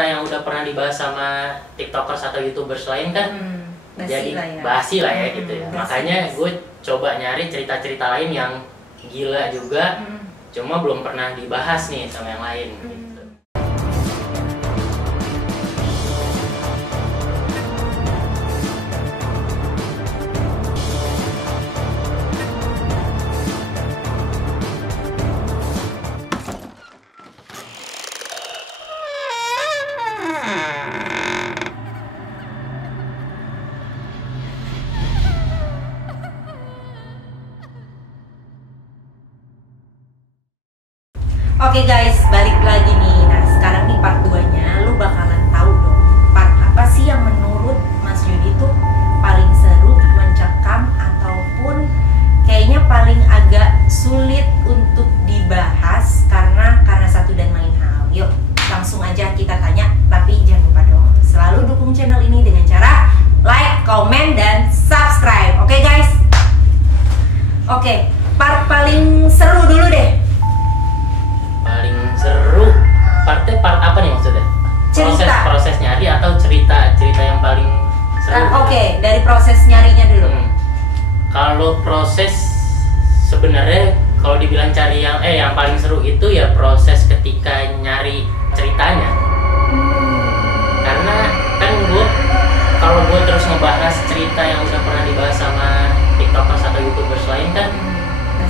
cerita yang udah pernah dibahas sama tiktokers atau youtubers lain kan jadi basi lah ya gitu ya. Makanya gue coba nyari cerita-cerita lain yang gila juga, cuma belum pernah dibahas nih sama yang lain gitu. Oke guys, balik lagi nih. Nah sekarang nih part 2-nya, lu bakalan tahu dong part apa sih yang menurut Mas Jody tuh paling seru, mencekam, ataupun kayaknya paling agak sulit untuk dibahas karena satu dan lain hal. Yuk langsung aja kita tanya, tapi jangan lupa dong selalu dukung channel ini dengan cara like, comment, dan subscribe. Oke guys? Oke, part paling seru dulu deh. Paling seru part apa nih maksudnya? Proses nyari atau cerita yang paling seru? Oke, dari proses nyarinya dulu. Kalau proses sebenarnya kalau dibilang cari yang paling seru itu ya proses ketika nyari ceritanya. Karena kan kalau gue terus ngebahas cerita yang udah pernah dibahas sama tiktokers atau youtubers lain kan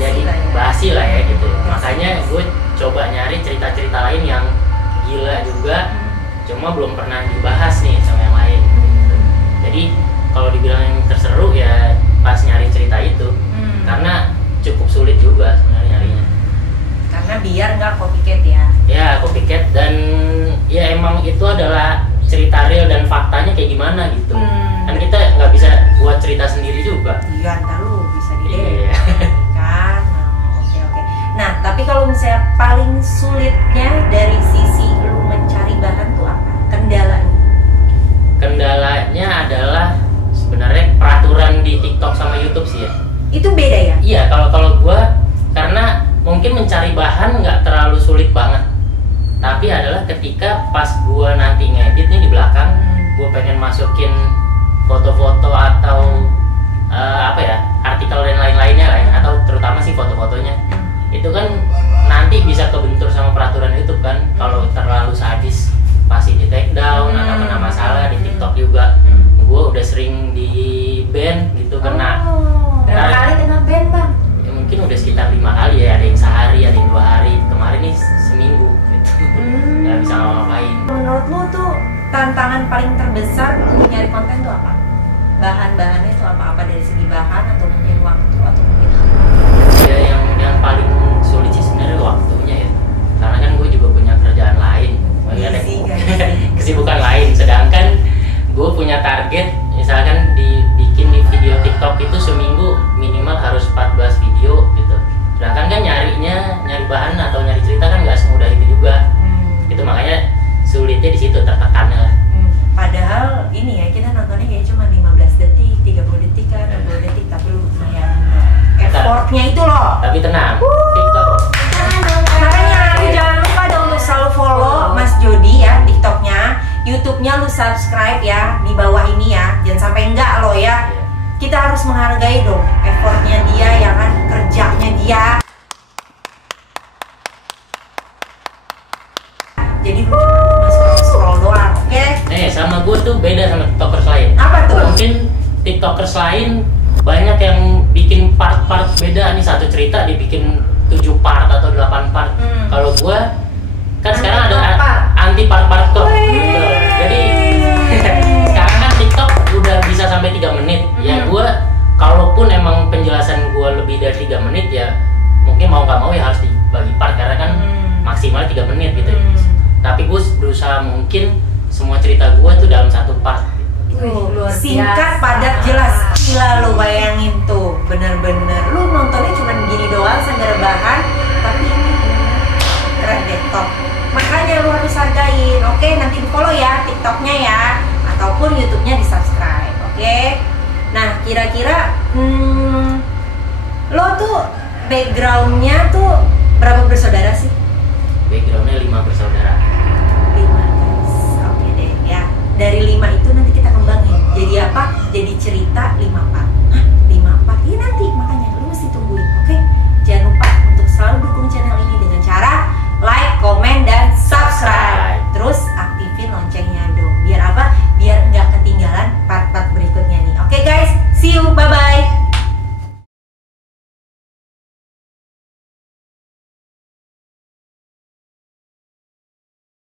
jadi basi lah ya gitu. Makanya gue coba nyari cerita-cerita lain yang gila juga, cuma belum pernah dibahas nih sama yang lain. Jadi kalau dibilang yang terseru ya pas nyari cerita itu, karena cukup sulit juga sebenarnya nyarinya. Karena biar nggak copycat ya. Ya copycat, dan ya emang itu adalah cerita real dan faktanya kayak gimana gitu. Kan kita nggak bisa buat cerita sendiri juga. Iya, ntar lu bisa kan. Oke. Nah, tapi kalau misalnya paling sulitnya dari sisi lu mencari bahan tuh apa? Kendalanya? Kendalanya adalah sebenarnya peraturan di TikTok sama YouTube sih ya. Itu beda ya? Iya, kalau gua karena mungkin mencari bahan nggak terlalu sulit banget. Tapi adalah ketika pas gua nanti ngedit nih di belakang, gua pengen masukin foto-foto atau artikel dan lain-lainnya lah ya, atau terutama sih foto-fotonya. Itu kan nanti bisa kebentur sama peraturan YouTube kan. Kalau terlalu sadis pasti di take down atau kena masalah di TikTok juga. Gue udah sering di ban gitu, kena. Berapa kali kena ban bang? Ya mungkin udah sekitar 5 kali ya, ada yang sehari, ada yang 2 hari. Kemarin nih seminggu gitu. Gak bisa ngapain. Menurut lu tuh tantangan paling terbesar untuk nyari konten tuh apa? Bahan-bahannya itu apa dari segi bahan atau mungkin waktu atau mungkin apa? Ya yang paling sulit sih sebenarnya waktunya ya, karena kan gue juga punya kerjaan lain, kesibukan lain. Sedangkan gue punya target, misalkan dibikin di video TikTok itu seminggu minimal harus 14 video gitu. Sedangkan kan nyari bahan atau nyari cerita kan nggak semudah itu juga. Itu makanya sulitnya di situ, tertekannya lah. Padahal ini ya, kita nontonnya kayak cuma 15 detik, 30 detik kan, 60 detik, tapi lumayan effortnya itu loh. Tapi tenang, TikTok. Makanya lu jangan lupa dong untuk selalu follow Mas Jody ya, TikToknya, YouTube-nya lu subscribe ya di bawah ini ya. Jangan sampai enggak loh ya. Kita harus menghargai dong effortnya dia ya kan, kerjanya dia. Jadi lu scroll doang, oke? Sama gue tuh beda sama tiktokers lain. Apa tuh? Mungkin tiktokers lain banyak yang bikin part-part beda nih, satu cerita dibikin 7 part atau 8 part. Kalau gue kan sekarang ada anti part-part kok. Jadi sekarang kan TikTok udah bisa sampai 3 menit. Ya gue kalaupun emang penjelasan gue lebih dari 3 menit ya mungkin mau nggak mau ya harus dibagi part, karena kan maksimal 3 menit gitu. Tapi gue berusaha mungkin semua cerita gue tuh dalam 1 part. Singkat, padat, jelas. Gila lu bayangin tuh, bener-bener lu nontonnya cuma gini doang sambil rebahan, tapi ini keren deh, top. Makanya lu harus hargain, oke? Nanti di follow ya TikToknya ya, ataupun YouTube-nya di subscribe, oke? Nah kira-kira lo tuh backgroundnya tuh berapa bersaudara sih? Backgroundnya 5 bersaudara.